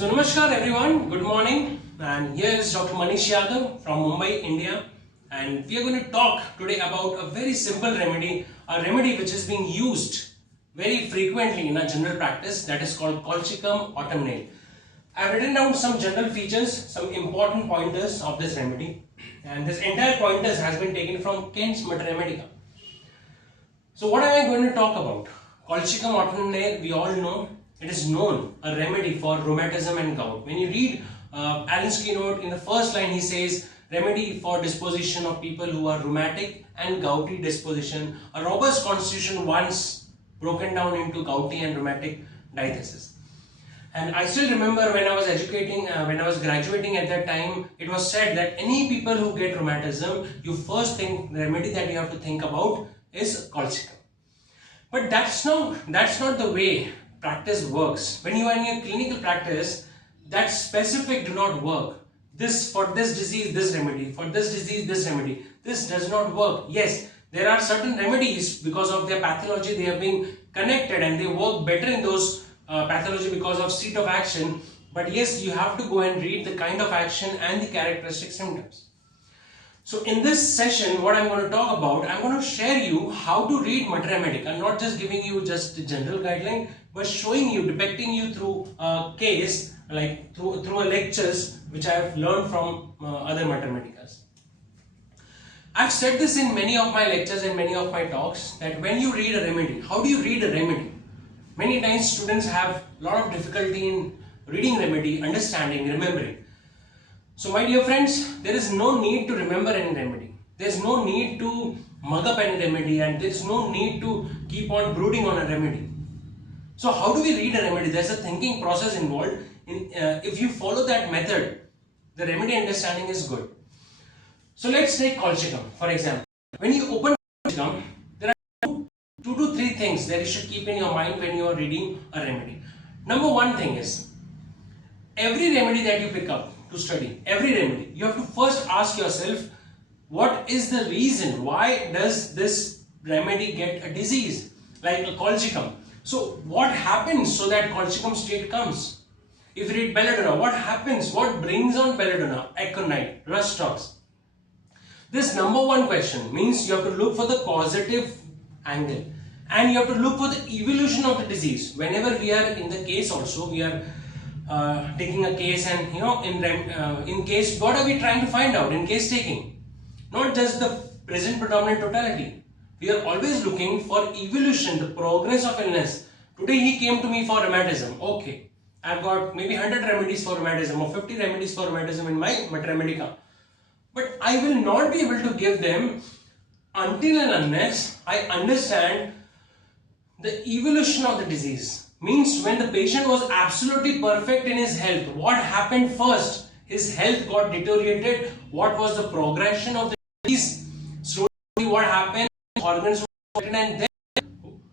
So Namaskar everyone, good morning, and here is Dr. Manish Yadav from Mumbai, India, and we are going to talk today about a very simple remedy, a remedy which is being used very frequently in our general practice, that is called COLCHICUM autumnale. I have written down some general features, some important pointers of this remedy, and this entire pointers has been taken from Kent's Mater Medica. So what am I going to talk about? COLCHICUM autumnale, we all know. It is known a remedy for rheumatism and gout. When you read Allen's keynote, in the first line he says remedy for disposition of people who are rheumatic and gouty disposition, a robust constitution once broken down into gouty and rheumatic diathesis. And I still remember when I was graduating at that time, it was said that any people who get rheumatism, you first think the remedy that you have to think about is COLCHICUM. But that's not the way practice works. When you are in your clinical practice, that specific do not work. For this disease, this remedy. For this disease, this remedy. This does not work. Yes, there are certain remedies because of their pathology, they have been connected and they work better in those pathology because of seat of action. But yes, you have to go and read the kind of action and the characteristic symptoms. So in this session, what I'm going to talk about, I'm going to share you how to read Mater Medica. I'm not just giving you just the general guideline, but showing you, depicting you through a case, like through a lectures which I have learned from other Mater Medicas. I've said this in many of my lectures and many of my talks, that when you read a remedy, how do you read a remedy? Many times students have a lot of difficulty in reading remedy, understanding, remembering. So my dear friends, there is no need to remember any remedy. There is no need to mug up any remedy, and there is no need to keep on brooding on a remedy. So how do we read a remedy? There is a thinking process involved. If you follow that method, the remedy understanding is good. So let's take COLCHICUM for example. When you open COLCHICUM, there are two to three things that you should keep in your mind when you are reading a remedy. Number one thing is, every remedy that you pick up to study, every remedy, you have to first ask yourself, what is the reason? Why does this remedy get a disease like a COLCHICUM? So what happens so that COLCHICUM state comes? If you read belladonna, what happens? What brings on belladonna? Aconite, rust talks. This number one question means you have to look for the causative angle, and you have to look for the evolution of the disease. Whenever we are in the case also, we are taking a case, and in case, what are we trying to find out in case taking? Not just the present predominant totality. We are always looking for evolution, the progress of illness. Today he came to me for rheumatism. Okay, I've got maybe 100 remedies for rheumatism or 50 remedies for rheumatism in my Mater Medica. But I will not be able to give them until and unless I understand the evolution of the disease. Means when the patient was absolutely perfect in his health, what happened first? His health got deteriorated. What was the progression of the disease? Slowly what happened? Organs were affected, and then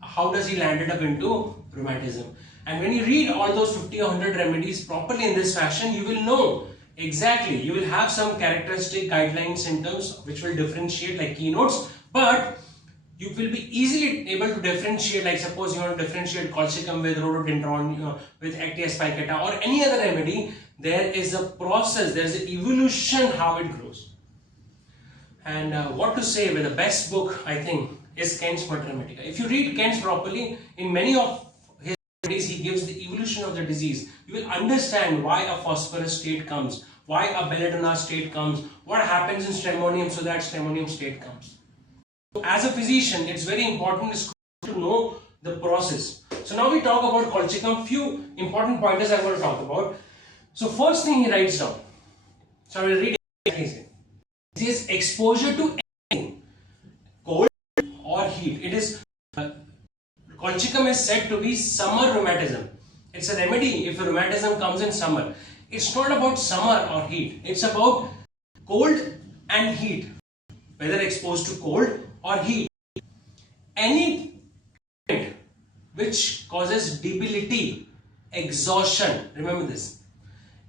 how does he landed up into rheumatism? And when you read all those 50 or 100 remedies properly in this fashion, you will know exactly. You will have some characteristic guideline symptoms which will differentiate like keynotes, but you will be easily able to differentiate, like suppose you want to differentiate COLCHICUM with rhododendron, with Actaeus spicata or any other remedy. There is a process, there is an evolution how it grows. And what to say, with the best book I think is Kent's Mater Medica. If you read Kent's properly, in many of his remedies he gives the evolution of the disease. You will understand why a phosphorus state comes, why a belladonna state comes, what happens in stramonium so that stramonium state comes. As a physician, it's very important to know the process. So now we talk about COLCHICUM. Few important pointers I'm going to talk about. So first thing he writes down. So I will read it. It is exposure to anything, cold or heat. It is COLCHICUM is said to be summer rheumatism. It's a remedy if rheumatism comes in summer. It's not about summer or heat. It's about cold and heat. Whether exposed to cold or heat. Any which causes debility, exhaustion, remember this.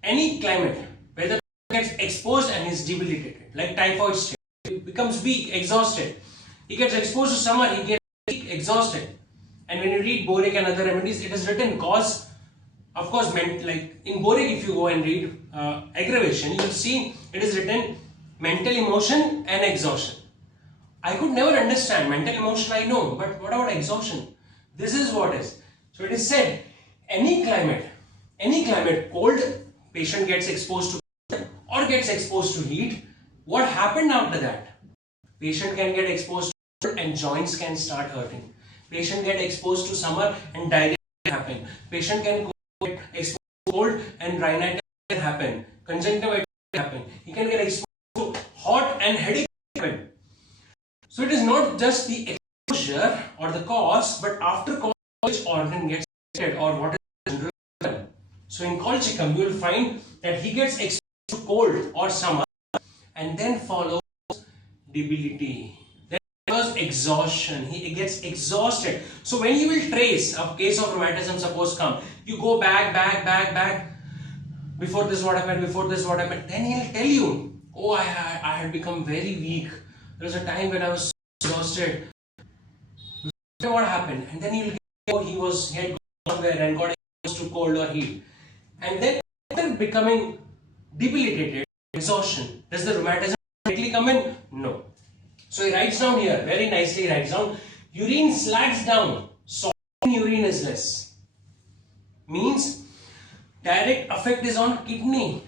Any climate, whether gets exposed and is debilitated, like typhoid state, he becomes weak, exhausted. He gets exposed to summer, he gets weak, exhausted. And when you read Boric and other remedies, it is written cause Of course, like in Boric, if you go and read aggravation, you will see it is written mental emotion and exhaustion. I could never understand mental emotion, I know, but what about exhaustion? This is what is. So it is said, any climate, cold, patient gets exposed to cold or gets exposed to heat. What happened after that? Patient can get exposed to cold and joints can start hurting. Patient get exposed to summer and diarrhea can happen. Patient can get exposed to cold and rhinitis can happen. Conjunctivitis can happen. He can get exposed to hot and headache can happen. So it is not just the exposure or the cause, but after cause which organ gets affected or what is the general. So in colchicum, you will find that he gets exposed to cold or summer and then follows debility. Then follows exhaustion. He gets exhausted. So when you will trace a case of rheumatism, suppose come, you go back. Before this what happened, then he'll tell you, oh, I had become very weak. There was a time when I was exhausted. What happened? And then he'll get, oh, he had gone somewhere and got exposed to cold or heat. And then after becoming debilitated, exhaustion, does the rheumatism directly come in? No. So he writes down here, very nicely he writes down, urine slacks down, salt in urine is less. Means direct effect is on kidney.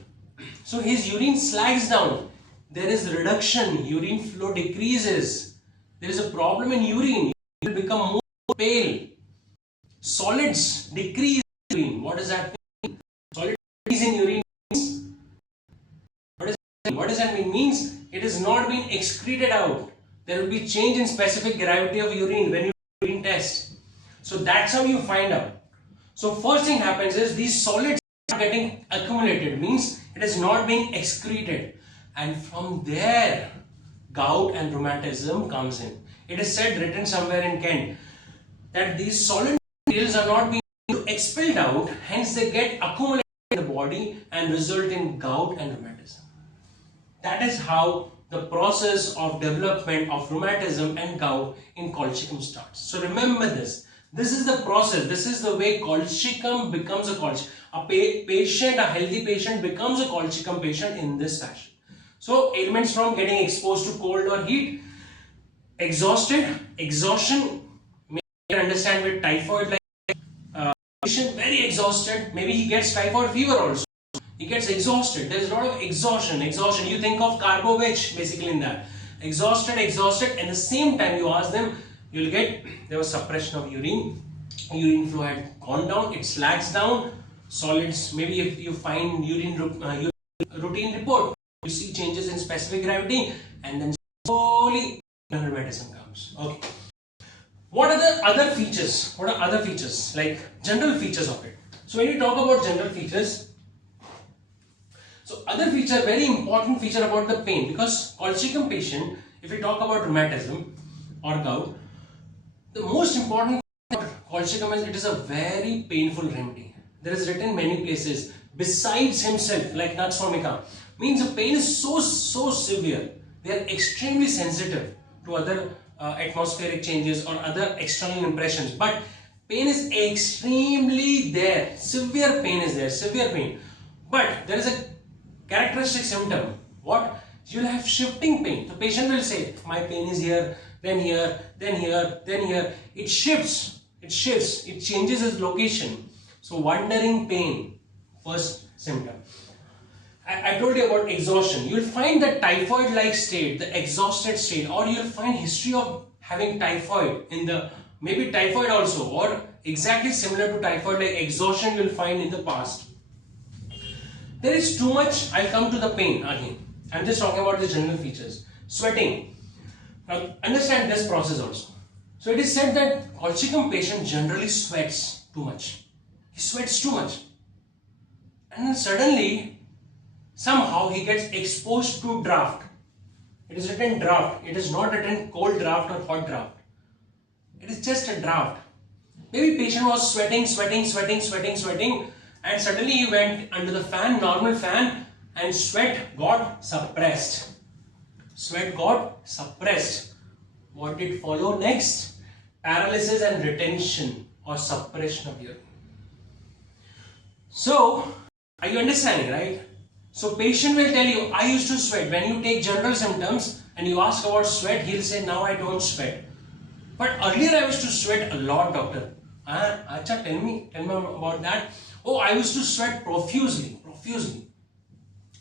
So his urine slacks down. There is reduction, urine flow decreases. There is a problem in urine. You will become more pale. Solids decrease in urine. What does that mean? Solids decrease in urine means, what does that mean? Means it is not being excreted out. There will be change in specific gravity of urine when you do urine test. So that's how you find out. So first thing happens is these solids are getting accumulated, means it is not being excreted. And from there, gout and rheumatism comes in. It is said, written somewhere in Kent, that these solid materials are not being expelled out, hence they get accumulated in the body and result in gout and rheumatism. That is how the process of development of rheumatism and gout in colchicum starts. So remember this. This is the process. This is the way colchicum becomes a colchicum. A healthy patient becomes a colchicum patient in this fashion. So ailments from getting exposed to cold or heat, exhaustion, maybe you can understand with typhoid, like patient very exhausted, maybe he gets typhoid fever also. He gets exhausted. There is a lot of exhaustion. You think of Carbo-Veg basically in that. Exhausted, and at the same time you ask them, you will get, there was suppression of urine flow had gone down, it slacks down, solids, maybe if you find urine routine report, you see changes in specific gravity, and then slowly rheumatism comes. Okay. What are the other features? What are other features? Like general features of it. So when you talk about general features, so other feature, very important feature about the pain, because colchicum patient, if we talk about rheumatism or gout, the most important thing about colchicum is it is a very painful remedy. There is written many places, besides himself, like nuts formica, means the pain is so severe. They are extremely sensitive to other atmospheric changes or other external impressions. But pain is extremely there. Severe pain is there. Severe pain. But there is a characteristic symptom. What? You will have shifting pain. The patient will say, my pain is here, then here, then here, then here. It shifts. It changes its location. So wandering pain, first symptom. I told you about exhaustion. You will find the typhoid-like state, the exhausted state, or you will find history of having typhoid in the, maybe typhoid also, or exactly similar to typhoid like exhaustion you will find in the past. There is too much. I'll come to the pain again. I'm just talking about the general features. Sweating. Now understand this process also. So it is said that colchicum patient generally sweats too much. He sweats too much. And then suddenly, somehow he gets exposed to draft. It is written draft. It is not written cold draft or hot draft. It is just a draft. Maybe patient was sweating, and suddenly he went under the fan, normal fan, and sweat got suppressed. What did follow next? Paralysis and retention or suppression of urine. So, are you understanding, right? So, patient will tell you, I used to sweat. When you take general symptoms and you ask about sweat, he'll say, now I don't sweat. But earlier I used to sweat a lot, doctor. Acha, tell me about that. Oh, I used to sweat profusely.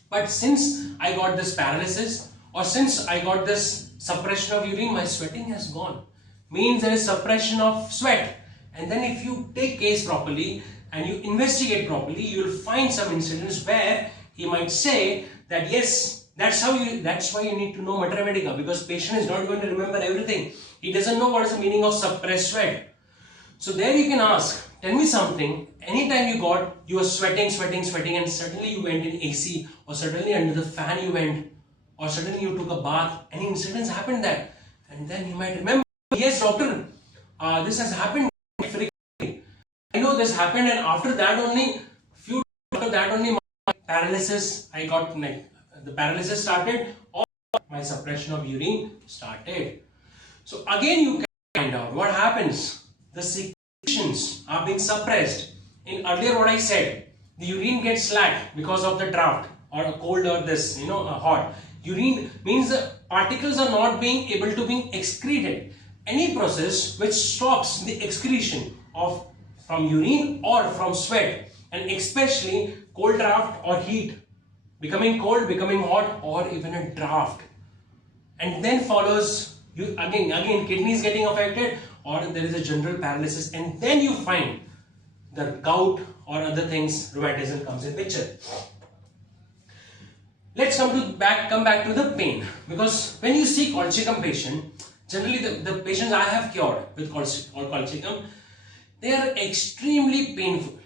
But since I got this paralysis, or since I got this suppression of urine, my sweating has gone. Means there is suppression of sweat. And then if you take case properly and you investigate properly, you will find some incidents where he might say that yes, that's why you need to know mater medica, because patient is not going to remember everything. He doesn't know what is the meaning of suppressed sweat. So there you can ask, tell me something, anytime you were sweating and suddenly you went in AC, or suddenly under the fan you went, or suddenly you took a bath, any incidents happened that? And then you might remember, yes doctor, this has happened frequently. I know this happened, and after that only, my paralysis, the paralysis started, or my suppression of urine started. So again you can find out what happens. The secretions are being suppressed. In earlier what I said, the urine gets slack because of the draft or a cold or this, hot. Urine means the particles are not being able to be excreted. Any process which stops the excretion from urine or from sweat, and especially cold draft or heat, becoming cold, becoming hot, or even a draft, and then follows you again kidneys getting affected, or there is a general paralysis, and then you find the gout or other things, rheumatism comes in picture. Let's come back to the pain, because when you see colchicum patient, generally the patients I have cured with colchicum, they are extremely painful.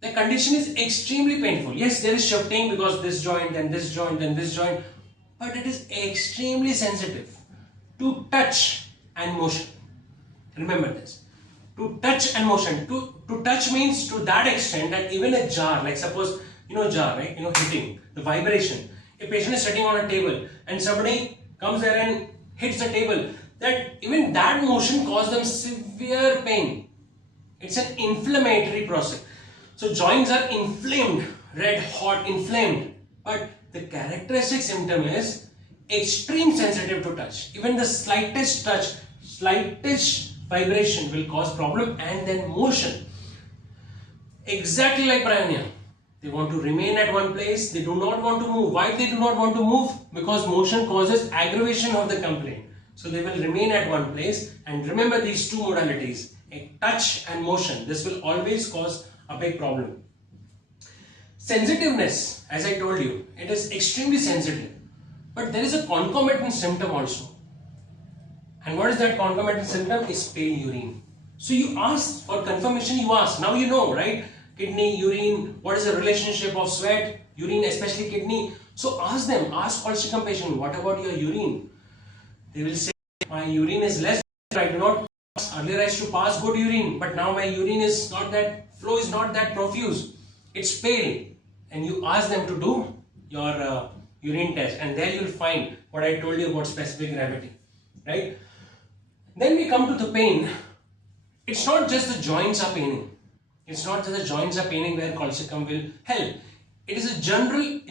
The condition is extremely painful. Yes, there is shifting because this joint, then this joint, then this joint, but it is extremely sensitive to touch and motion. Remember this. To touch and motion. To touch means to that extent that even a jar, like suppose, jar, right? Hitting, the vibration. A patient is sitting on a table and somebody comes there and hits the table, that even that motion causes them severe pain. It's an inflammatory process. So joints are inflamed, red hot, inflamed. But the characteristic symptom is extreme sensitive to touch. Even the slightest touch, slightest vibration will cause problem, and then motion. Exactly like pranaya. They want to remain at one place. They do not want to move. Why they do not want to move? Because motion causes aggravation of the complaint. So they will remain at one place. And remember these two modalities, a touch and motion. This will always cause a big problem. Sensitiveness, as I told you, it is extremely sensitive. But there is a concomitant symptom also. And what is that concomitant symptom? Is pale urine. So you ask for confirmation, you ask. Now you know, right? Kidney, urine, what is the relationship of sweat, urine, especially kidney. So ask them, ask colchicum patient, what about your urine? They will say, my urine is less, I do not pass. Earlier I used to pass good urine, but now my urine is not that, flow is not that profuse. It's pale. And you ask them to do your urine test, and there you will find what I told you about specific gravity, right? Then we come to the pain. It's not just the joints are paining. It's not just the joints are paining where colchicum will help. It is a generally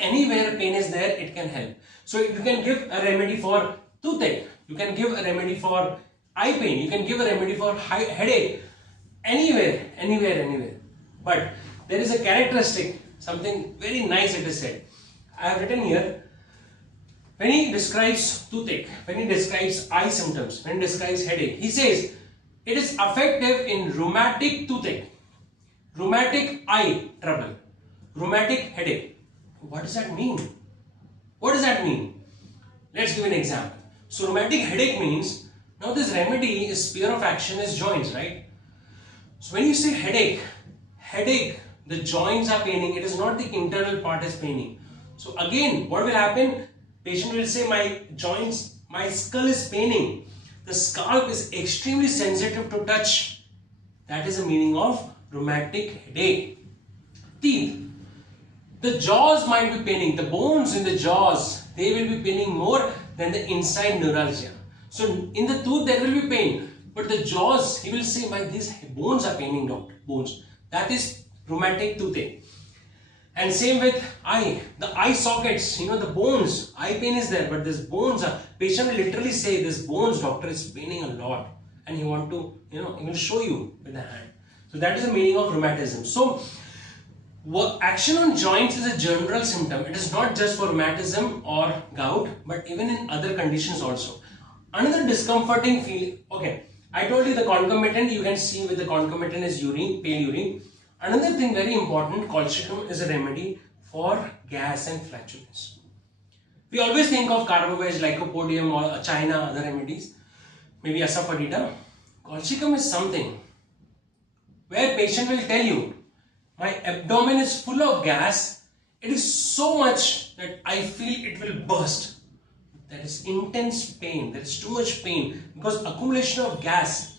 anywhere pain is there, it can help. So you can give a remedy for toothache. You can give a remedy for eye pain. You can give a remedy for headache. Anywhere. But there is a characteristic, something very nice it is said. I have written here, when he describes toothache, when he describes eye symptoms, when he describes headache, he says it is effective in rheumatic toothache, rheumatic eye trouble, rheumatic headache. What does that mean? What does that mean? Let's give an example. So rheumatic headache means, now this remedy is sphere of action is joints, right? So when you say headache, the joints are paining, it is not the internal part is paining. So again, what will happen? Patient will say, my joints, my skull is paining. The scalp is extremely sensitive to touch. That is the meaning of rheumatic headache. Teeth. The jaws might be paining. The bones in the jaws, they will be paining more than the inside neuralgia. So in the tooth there will be pain. But the jaws, he will say, these bones are paining, doctor. Bones. That is rheumatic toothache. And same with eye, the eye sockets, the bones, eye pain is there, but this bones, patient will literally say, this bones, doctor, is paining a lot, and he want to, he will show you with the hand. So that is the meaning of rheumatism. So action on joints is a general symptom. It is not just for rheumatism or gout, but even in other conditions also. Another discomforting feeling, okay, I told you the concomitant, you can see with the concomitant is urine, pale urine. Another thing very important, colchicum is a remedy for gas and flatulence. We always think of carbovege, lycopodium or China, other remedies, maybe asafoetida. Colchicum is something where patient will tell you, my abdomen is full of gas, it is so much that I feel it will burst. That is intense pain, there is too much pain because accumulation of gas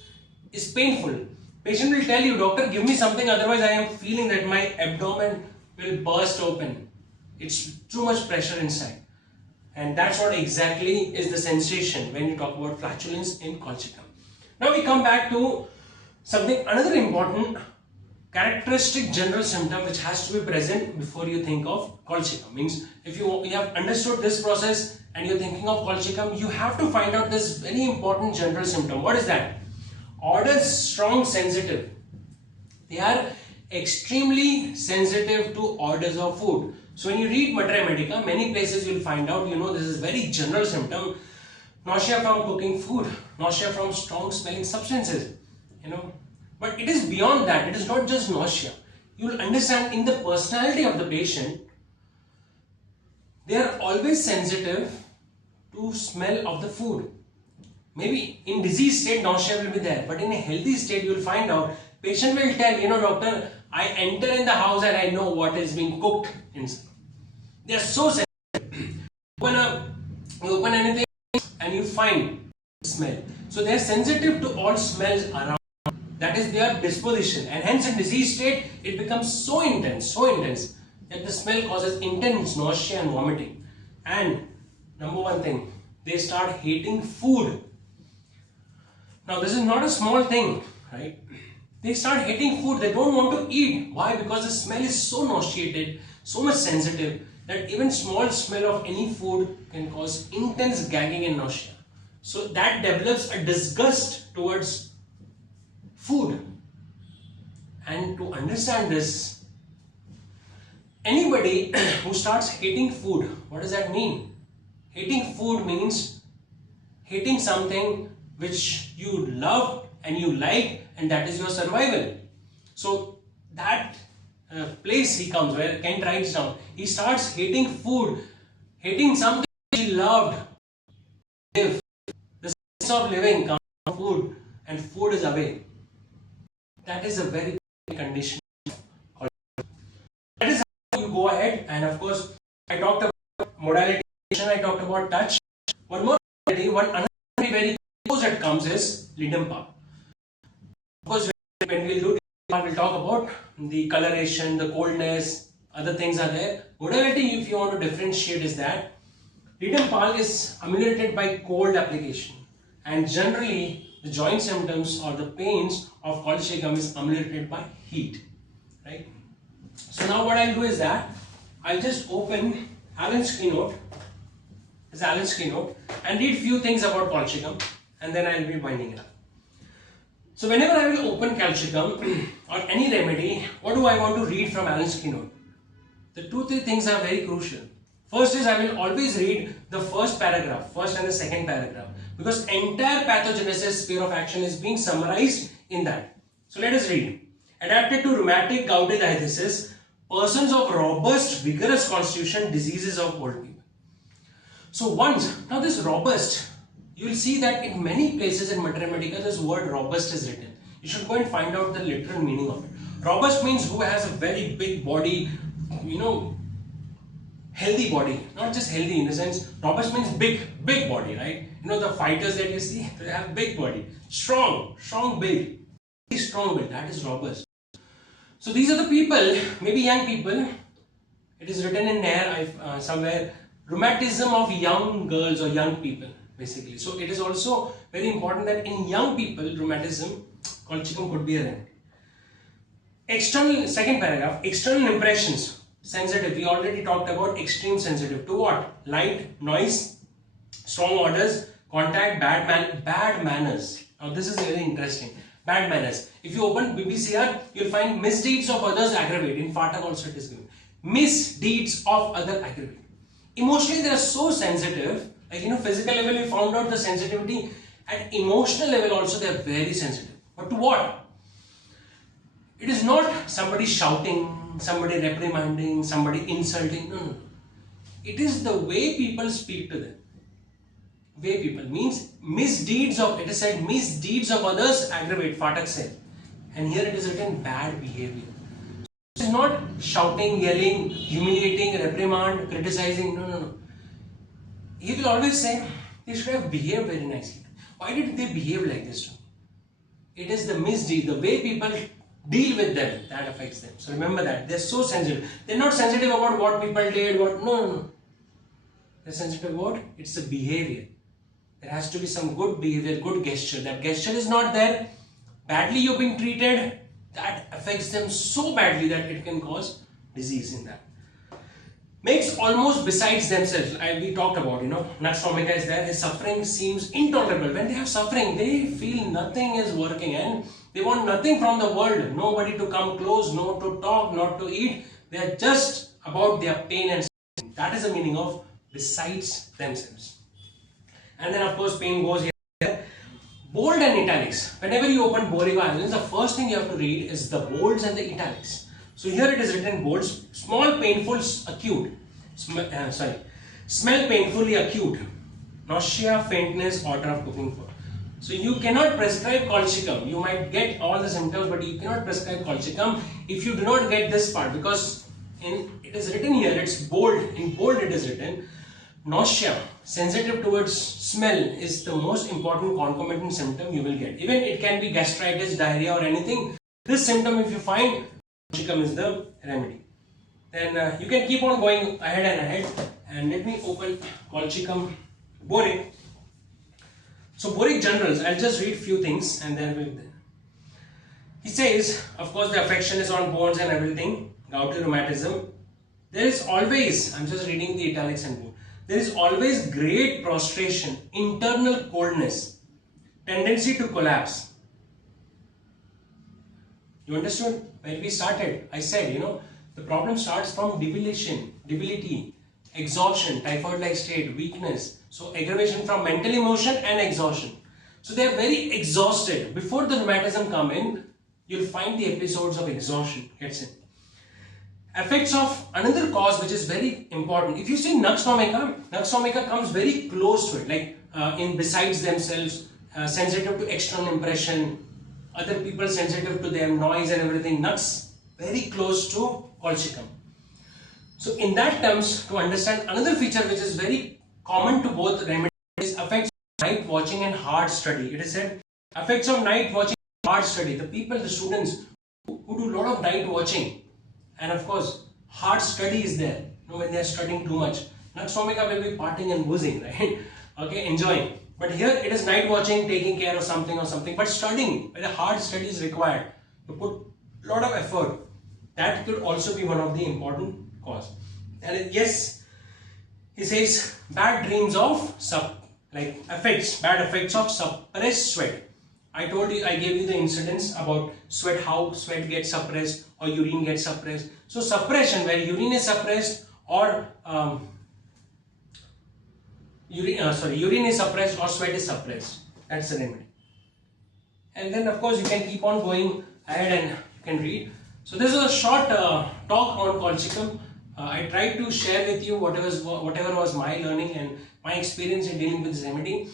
is painful. Patient will tell you, doctor, give me something, otherwise I am feeling that my abdomen will burst open. It's too much pressure inside. And that's what exactly is the sensation when you talk about flatulence in colchicum. Now we come back to something, another important characteristic general symptom which has to be present before you think of colchicum. Means if you have understood this process and you're thinking of colchicum, you have to find out this very important general symptom. What is that? Orders strong sensitive. They are extremely sensitive to orders of food. So when you read Materia Medica, many places you will find out, this is very general symptom. Nausea from cooking food, nausea from strong smelling substances, But it is beyond that. It is not just nausea. You will understand in the personality of the patient, they are always sensitive to smell of the food. Maybe in disease state, nausea will be there, but in a healthy state, you will find out, patient will tell, doctor, I enter in the house and I know what is being cooked inside. They are so sensitive. You open anything and you find smell. So they are sensitive to all smells around. That is their disposition, and hence in disease state, it becomes so intense that the smell causes intense nausea and vomiting. And number one thing, they start hating food. Now this is not a small thing, right? They start hating food, they don't want to eat. Why? Because the smell is so nauseated, so much sensitive, that even small smell of any food can cause intense gagging and nausea. So that develops a disgust towards food. And to understand this, anybody who starts hating food, what does that mean? Hating food means hating something which you love and you like, and that is your survival. So that place he comes, where Kent writes down, he starts hating food, hating something he loved. Live. The sense of living comes from food, and food is away. That is a very condition. That is how you go ahead, and of course, I talked about modality, I talked about touch. One more modality, another very close that comes is lidimpa. Of course, when we do lidimpa, we'll talk about the coloration, the coldness, other things are there. Modality, if you want to differentiate, is that lidimpa is ameliorated by cold application, and generally the joint symptoms or the pains of colchicum is ameliorated by heat, right? So now what I'll do is that I'll just open Allen's keynote, and read few things about colchicum, and then I'll be winding it up. So whenever I will open colchicum or any remedy, what do I want to read from Allen's keynote? The 2-3 things are very crucial. First is I will always read the first and the second paragraph, because entire pathogenesis sphere of action is being summarized in that. So let us read. Adapted to rheumatic gouty diathesis, persons of robust, vigorous constitution, diseases of old people. So now this robust, you will see that in many places in Materia Medica, this word robust is written. You should go and find out the literal meaning of it. Robust means who has a very big body, healthy body, not just healthy in the sense, robust means big body, right? The fighters that you see, they have big body, strong build, strong build, that is robust. So these are the people, maybe young people, it is written in there somewhere, rheumatism of young girls or young people, basically. So it is also very important that in young people, rheumatism, colchicum could be a remedy. External, second paragraph, external impressions, sensitive. We already talked about extreme sensitive to what? Light, noise, strong odors, contact, bad manners. Now this is very interesting. Bad manners. If you open BBCR, you'll find misdeeds of others aggravate. In FATAC also it is given. Misdeeds of other aggravate. Emotionally they are so sensitive. Like physical level we found out the sensitivity. At emotional level also they are very sensitive. But to what? It is not somebody shouting, somebody reprimanding, somebody insulting. No. It is the way people speak to them. Way people means misdeeds of, it is said misdeeds of others aggravate, FATAC said. And here it is written bad behavior. It is not shouting, yelling, humiliating, reprimand, criticizing. No. He will always say they should have behaved very nicely. Why did they behave like this? It is the misdeed, the way people deal with them that affects them. So remember that. They're so sensitive. They're not sensitive about what people did, what. No. They're sensitive about it's the behavior. There has to be some good behavior, good gesture. That gesture is not there. Badly you're being treated. That affects them so badly that it can cause disease in that. Makes almost besides themselves. We talked about, nux vomica is there. His suffering seems intolerable. When they have suffering, they feel nothing is working and they want nothing from the world. Nobody to come close, no to talk, not to eat. They are just about their pain and suffering. That is the meaning of besides themselves. And then of course pain goes here. Bold and italics. Whenever you open Boriva Islands, the first thing you have to read is the bolds and the italics. So here it is written bolds, small painful acute, smell painfully acute, nausea, faintness, order of cooking food. So you cannot prescribe colchicum. You might get all the symptoms, but you cannot prescribe colchicum if you do not get this part, because it is written here, it's bold, in bold it is written, nausea, sensitive towards smell is the most important concomitant symptom you will get. Even it can be gastritis, diarrhea or anything. This symptom if you find, colchicum is the remedy. Then you can keep on going ahead and ahead, and let me open colchicum boric. So boric generals, I'll just read few things and then we'll. He says, of course the affection is on bones and everything, gouty rheumatism. There is always, I'm just reading the italics and bold. There is always great prostration, internal coldness, tendency to collapse. You understood? When we started, I said, the problem starts from debility, exhaustion, typhoid-like state, weakness. So aggravation from mental emotion and exhaustion. So they are very exhausted. Before the rheumatism come in, you'll find the episodes of exhaustion gets in. Effects of another cause which is very important. If you see nux vomica comes very close to it, like in besides themselves, sensitive to external impression, other people sensitive to them, noise and everything. Nux very close to colchicum. So in that terms, to understand another feature which is very common to both remedies is effects of night watching and hard study. It is said effects of night watching and hard study. The people, the students who do a lot of night watching, and of course hard study is there. When they are studying too much, nux vomica will be partying and boozing, right? Okay, enjoying. But here it is night watching, taking care of something or something. But studying, where a hard study is required, to put a lot of effort. That could also be one of the important cause. And yes, he says bad dreams of bad effects of suppressed sweat. I told you, I gave you the incidents about sweat, how sweat gets suppressed or urine gets suppressed. So suppression, where urine is suppressed or urine is suppressed or sweat is suppressed. That's the remedy. And then of course you can keep on going ahead and you can read. So this is a short talk on colchicum. I tried to share with you whatever was my learning and my experience in dealing with this remedy.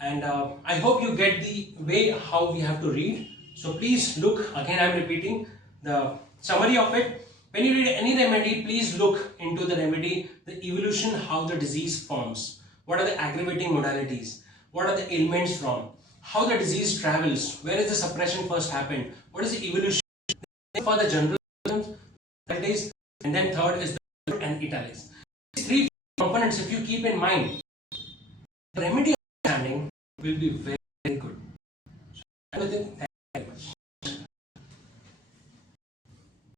And I hope you get the way how we have to read. So please look, again I am repeating the summary of it. When you read any remedy, please look into the remedy, the evolution, how the disease forms. What are the aggravating modalities? What are the ailments from? How the disease travels? Where is the suppression first happened? What is the evolution? For the general modalities, and then third is the and italics. These three components, if you keep in mind, the remedy understanding will be very, very good. So,